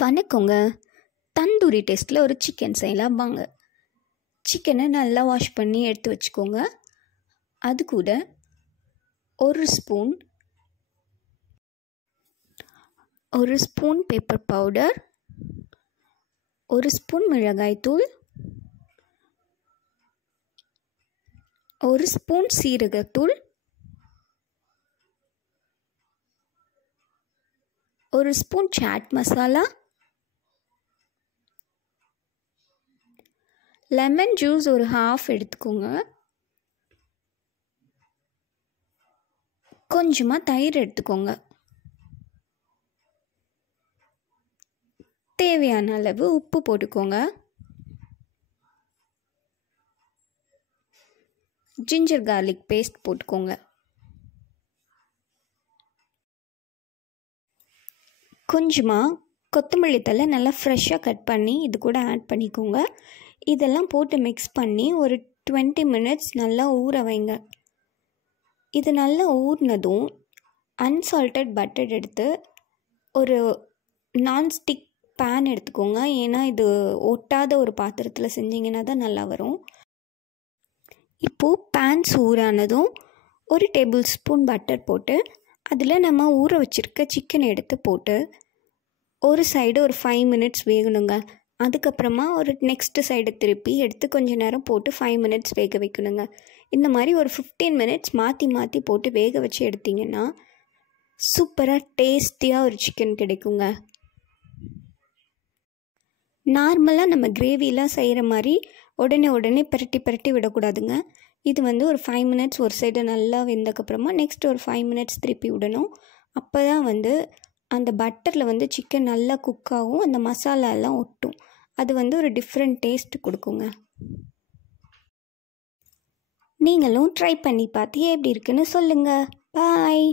வணக்கங்க. தந்தூரி டேஸ்ட்டில் ஒரு சிக்கன் செய்யலாம் வாங்க. சிக்கனை நல்லா வாஷ் பண்ணி எடுத்து வச்சுக்கோங்க. அது கூட ஒரு ஸ்பூன் பெப்பர் பவுடர், ஒரு ஸ்பூன் மிளகாய்த்தூள், ஒரு ஸ்பூன் சீரகத்தூள், ஒரு spoon chaat masala, lemon juice ஒரு ஹாஃப் எடுத்துக்கோங்க. கொஞ்சமாக தயிர் எடுத்துக்கோங்க. தேவையான அளவு உப்பு போட்டுக்கோங்க. ஜிஞ்சர் கார்லிக் பேஸ்ட் போட்டுக்கோங்க. கொஞ்சமாக கொத்தமல்லி தழை நல்லா ஃப்ரெஷ்ஷாக கட் பண்ணி இது கூட ஆட் பண்ணிக்கோங்க. இதெல்லாம் போட்டு மிக்ஸ் பண்ணி ஒரு 20 மினிட்ஸ் நல்லா ஊற வைங்க. இது நல்லா ஊறினதும் அன்சால்ட்டட் பட்டர் எடுத்து ஒரு நான்ஸ்டிக் பேன் எடுத்துக்கோங்க. ஏன்னா இது ஒட்டாத ஒரு பாத்திரத்தில் செஞ்சிங்கன்னா தான் நல்லா வரும். இப்போது பேன் சூடானதும் ஒரு டேபிள் ஸ்பூன் பட்டர் போட்டு அதில் நம்ம ஊற வச்சுருக்க சிக்கனை எடுத்து போட்டு ஒரு சைடு ஒரு 5 மினிட்ஸ் வேகணுங்க. அதுக்கப்புறமா ஒரு நெக்ஸ்ட்டு சைடு திருப்பி எடுத்து கொஞ்சம் நேரம் போட்டு 5 மினிட்ஸ் வேக வைக்கணுங்க. இந்த மாதிரி ஒரு 15 மினிட்ஸ் மாற்றி மாற்றி போட்டு வேக வச்சு எடுத்திங்கன்னா சூப்பராக டேஸ்டியாக ஒரு சிக்கன் கிடைக்குங்க. நார்மலாக நம்ம கிரேவிலாம் செய்கிற மாதிரி உடனே பிரட்டி விடக்கூடாதுங்க. இது ஒரு 5 மினிட்ஸ் ஒரு சைடு நல்லா வெந்ததுக்கப்புறமா நெக்ஸ்ட் ஒரு 5 மினிட்ஸ் திருப்பி விடணும். அப்போ தான் அந்த பட்டரில் சிக்கன் நல்லா குக்காகும், அந்த மசாலாலாம் ஒட்டும். அது ஒரு டிஃப்ரெண்ட் டேஸ்ட் கொடுக்குங்க. நீங்களும் ட்ரை பண்ணி பார்த்து எப்படி இருக்குன்னு சொல்லுங்கள். பாய்.